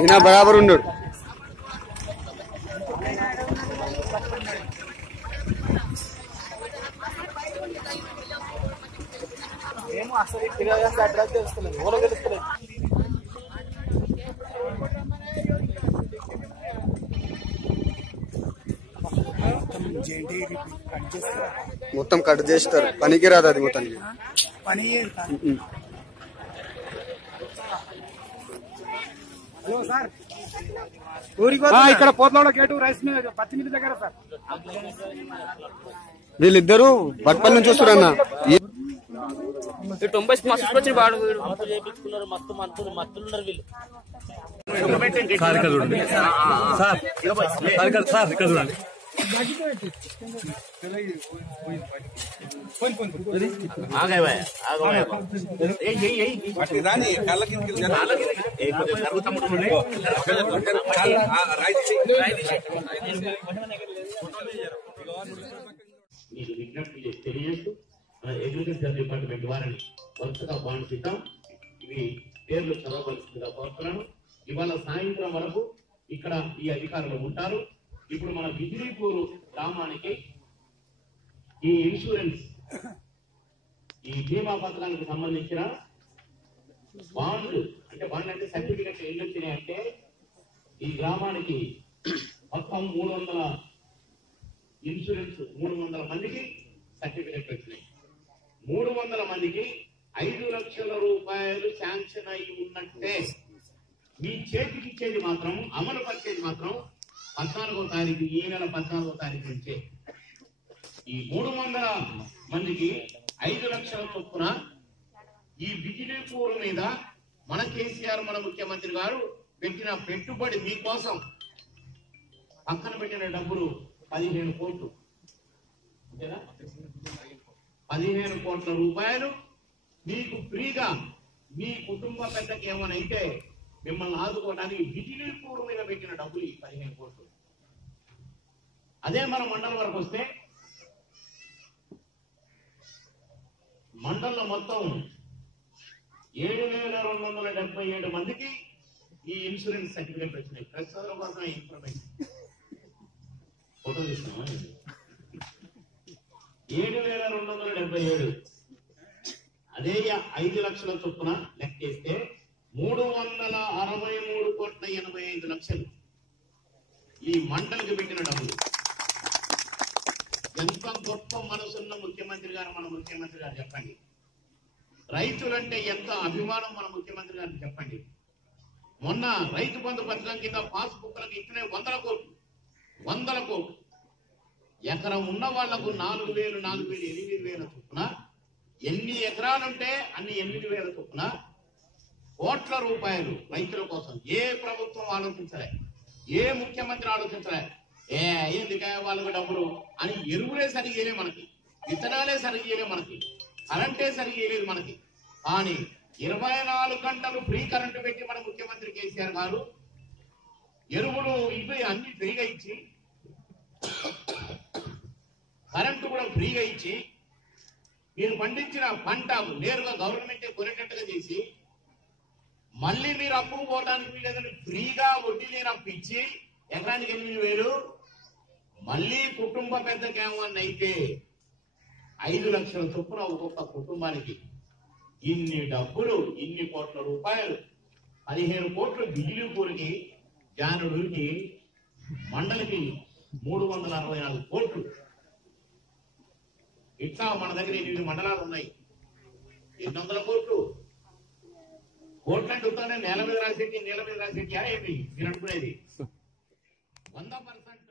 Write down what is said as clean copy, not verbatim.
ఈయన బరాబర్ ఉన్నాడు. మొత్తం కట్ చేస్తారు, పనికి రాదు అది మొత్తానికి. ఇక్కడ పోతలవాడ గేటు రైస్ మిల్ పత్తి మిల్ దగ్గర సార్. వీళ్ళిద్దరు బట్పల్లి నుంచి వస్తారన్న. 90 మస్తు వచ్చి వాడు మస్తు మత్తున్నారు వీళ్ళు. సార్ ఇక్కడ చూడండి. మీరు విజ్ఞప్తి తెలియజేస్తూ అగ్రికల్చర్ డిపార్ట్మెంట్ వారిని వరుసగా బాండ్స్ ఇద్దాం. ఇవి పేర్లు చదవవలసిందిగా కోరుతున్నాను. ఇవాళ సాయంత్రం వరకు ఇక్కడ ఈ అధికారులు ఉంటారు. ఇప్పుడు మన బిజిలీపూర్ గ్రామానికి ఈ ఇన్సూరెన్స్, ఈ బీమా పథకానికి సంబంధించిన బాండ్ అంటే సర్టిఫికెట్ ఎన్ని వచ్చినాయి అంటే ఈ గ్రామానికి మొత్తం 300 ఇన్సూరెన్స్ 300 మందికి సర్టిఫికెట్ వచ్చినాయి. 300 మందికి 5 లక్షల రూపాయలు శాంక్షన్ అయి ఉన్నట్టే. మీ చేతికి ఇచ్చేది మాత్రం, అమలు పరిచేది మాత్రం 14వ తారీఖు, ఈ నెల 14వ తారీఖు నుంచే. ఈ 300 మందికి 5 లక్షల చొప్పున ఈ బిజిలీపూర్ మీద మన కేసీఆర్, మన ముఖ్యమంత్రి గారు పెట్టిన పెట్టుబడి మీకోసం పక్కన పెట్టిన డబ్బులు 15 కోట్లు, 15 కోట్ల రూపాయలు మీకు ఫ్రీగా మీ కుటుంబ పెద్దకి ఏమనైతే మిమ్మల్ని ఆదుకోవడానికి బిజిలీపూర్ మీద పెట్టిన డబ్బులు ఈ 15 కోట్లు. అదే మన మండలం వరకు వస్తే మండలంలో మొత్తం 7,277 మందికి ఈ ఇన్సూరెన్స్ సర్టిఫికేట్ వచ్చినాయి. ప్రస్తుతం కోసం ఇన్ఫర్మేషన్ ఫోటో తీస్తున్నామా? 7,277 అదే 5 లక్షల చొప్పున లెక్కేస్తే 363,85,00,000 ఈ మండలికి పెట్టిన డబ్బులు. ఎంత గొప్ప మనసున్న ముఖ్యమంత్రి గారు మన ముఖ్యమంత్రి గారు చెప్పండి. రైతులంటే ఎంత అభిమానం మన ముఖ్యమంత్రి గారిని చెప్పండి. మొన్న రైతు బంధు పథకం కింద పాస్ బుక్లకు ఇచ్చినే 100 కోట్లు. ఎకరం ఉన్న వాళ్లకు 4,000, 8,000 చొప్పున, ఎన్ని ఎకరాలుంటే అన్ని 8,000 చొప్పున కోట్ల రూపాయలు రైతుల కోసం ఏ ప్రభుత్వం ఆలోచించలే, ఏ ముఖ్యమంత్రి ఆలోచించలే. ఎందుకే వాళ్ళకు డబ్బులు అని ఎరువులే సరిగేలే మనకి, విత్తనాలే సరిగేలే మనకి, కరెంటే సరిగేలేదు మనకి. కానీ 24 గంటలు ఫ్రీ కరెంటు పెట్టి మన ముఖ్యమంత్రి కేసీఆర్ గారు ఎరువులు ఇవి అన్ని ఫ్రీగా ఇచ్చి, కరెంటు కూడా ఫ్రీగా ఇచ్చి, మీరు పండించిన పంట నేరుగా గవర్నమెంటే కొనేటట్టుగా చేసి, మళ్ళీ మీరు అప్పుకు పోవడానికి వీలేదని ఫ్రీగా వడ్డీ లేని అప్పు ఇచ్చి ఎకరానికి 8,000, మళ్ళీ కుటుంబ పెద్దకి ఏమన్నా అయితే 5 లక్షల చొప్పున ఒక్కొక్క కుటుంబానికి ఇన్ని డబ్బులు, ఇన్ని కోట్ల రూపాయలు, 15 కోట్లు బిజిలీపూర్కి, జానుడికి, మండలికి 364 కోట్లు. ఇట్లా మన దగ్గర 8 మండలాలు ఉన్నాయి. 800 కోట్లు. కోట్లంటే ఉత్తానే నేల మీద రాసేటి ఏమి మీరు అనుకునేది 100%.